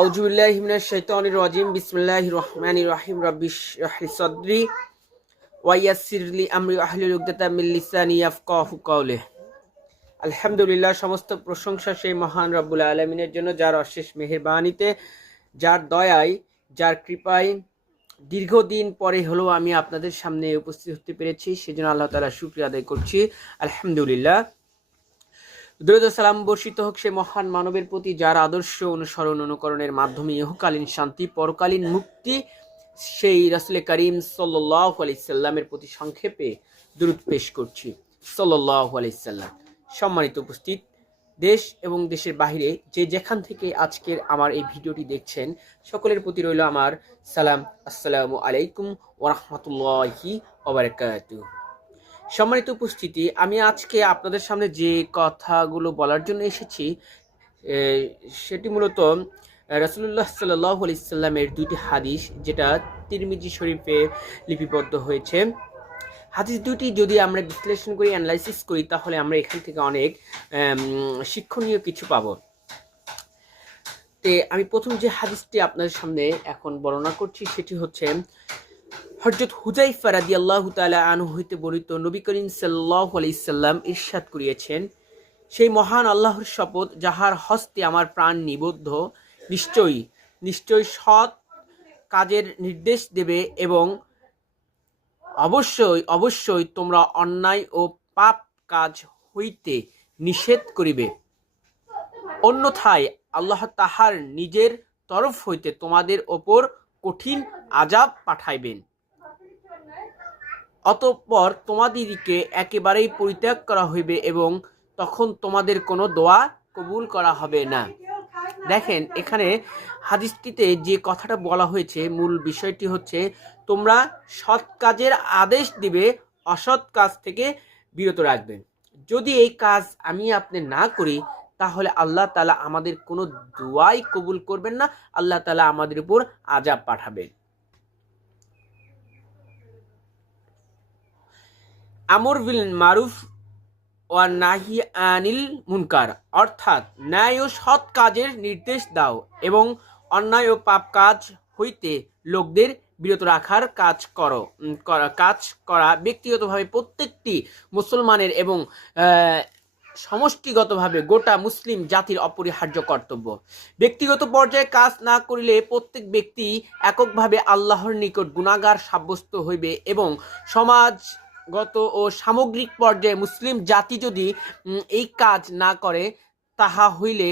আউযু বিল্লাহি মিনাশ শাইতানির রাজিম বিসমিল্লাহির রহমানির রহিম রব্বি ইশরাহ লি সাদরি ওয়া ইয়াসসির লি আমরি ওয়াহলুল উকদাতাম মিন লিসানি ইয়াফকাহু কওলি। আলহামদুলিল্লাহ, সমস্ত প্রশংসা সেই মহান রব্বুল আলামিনের জন্য, যার অশেষ মেহেরবানিতে, যার দয়ায়, যার কৃপায় দীর্ঘদিন পরে হলেও আমি আপনাদের সামনে উপস্থিত হতে পেরেছি। সেজন্য আল্লাহ তাআলার শুকরিয়া আদায় করছি, আলহামদুলিল্লাহ। দরুদ ও সালাম বর্ষিত হোক সে মহান মানবের প্রতি, যার আদর্শ অনুসরণ অনুকরণের মাধ্যমে ইহকালীন শান্তি পরকালীন মুক্তি, সেই রাসূল করিম সাল্লাল্লাহু আলাইহি সাল্লামের প্রতি সংক্ষেপে দরুদ পেশ করছি, সাল্লাল্লাহু আলাইহি সাল্লাম। সম্মানিত উপস্থিত, দেশ এবং দেশের বাইরে যে যেখান থেকে আজকের আমার এই ভিডিওটি দেখছেন, সকলের প্রতি রইল আমার সালাম। আসসালামু আলাইকুম ওয়া রাহমাতুল্লাহি ওয়া বারাকাতুহু। সম্মানিত উপস্থিতি, আমি আজকে আপনাদের সামনে যে কথাগুলো বলার জন্য এসেছি সেটি মূলত রাসূলুল্লাহ সাল্লাল্লাহু আলাইহি সাল্লামের দুইটি হাদিস, যেটা তিরমিজি শরীফে লিপিবদ্ধ হয়েছে। হাদিস দুটি যদি আমরা বিশ্লেষণ করি, অ্যানালাইসিস করি, তাহলে আমরা এখান থেকে অনেক শিক্ষণীয় কিছু পাবো। আমি প্রথম যে হাদিসটি আপনাদের সামনে এখন বর্ণনা করছি সেটি হচ্ছে হযরত হুযায়ফা রাদিয়াল্লাহু তাআলা আনহু হইতে বর্ণিত, নবী করিম সাল্লাল্লাহু আলাইহি সাল্লাম ইরশাদ করিয়েছেন, সেই মহান আল্লাহর শপথ যাহার হস্তে আমার প্রাণ নিবদ্ধ, নিশ্চয়ই সৎ কাজের নির্দেশ দেবে এবং অবশ্যই তোমরা অন্যায় ও পাপ কাজ হইতে নিষেধ করিবে, অন্যথায় আল্লাহ তাহার নিজের তরফ হইতে তোমাদের ওপর কঠিন আযাব পাঠাইবেন। অতঃপর তোমাদিগকে একেবারেই পরিত্যাগ করা হইবে এবং তখন তোমাদের কোনো দোয়া কবুল করা হবে না। দেখেন, এখানে হাদিসটিতে যে কথাটা বলা হয়েছে, মূল বিষয়টি হচ্ছে তোমরা সৎ কাজের আদেশ দিবে, অসৎ কাজ থেকে বিরত রাখবেন। যদি এই কাজ আমি আপনি না করি, তাহলে আল্লাহ তাআলা আমাদের কোনো দোয়াই কবুল করবেন না, আল্লাহ তাআলা আমাদের উপর আযাব পাঠাবেন। আমর বিল মারুফ ওয়া নাহি আনিল মুনকার, অর্থাৎ ন্যায় ও সৎ কাজের নির্দেশ দাও এবং অন্যায় ও পাপ কাজ হইতে লোকদের বিরত রাখার কাজ করা ব্যক্তিগতভাবে প্রত্যেকটি মুসলমানের এবং সমষ্টিগতভাবে গোটা মুসলিম জাতির অপরিহার্য কর্তব্য। ব্যক্তিগত পর্যায়ে কাজ না করিলে প্রত্যেক ব্যক্তি এককভাবে আল্লাহর নিকট গুনাহগার সাব্যস্ত হইবে এবং সমাজগত ও সামগ্রিক পর্যায়ে মুসলিম জাতি যদি এই কাজ না করে, তাহা হইলে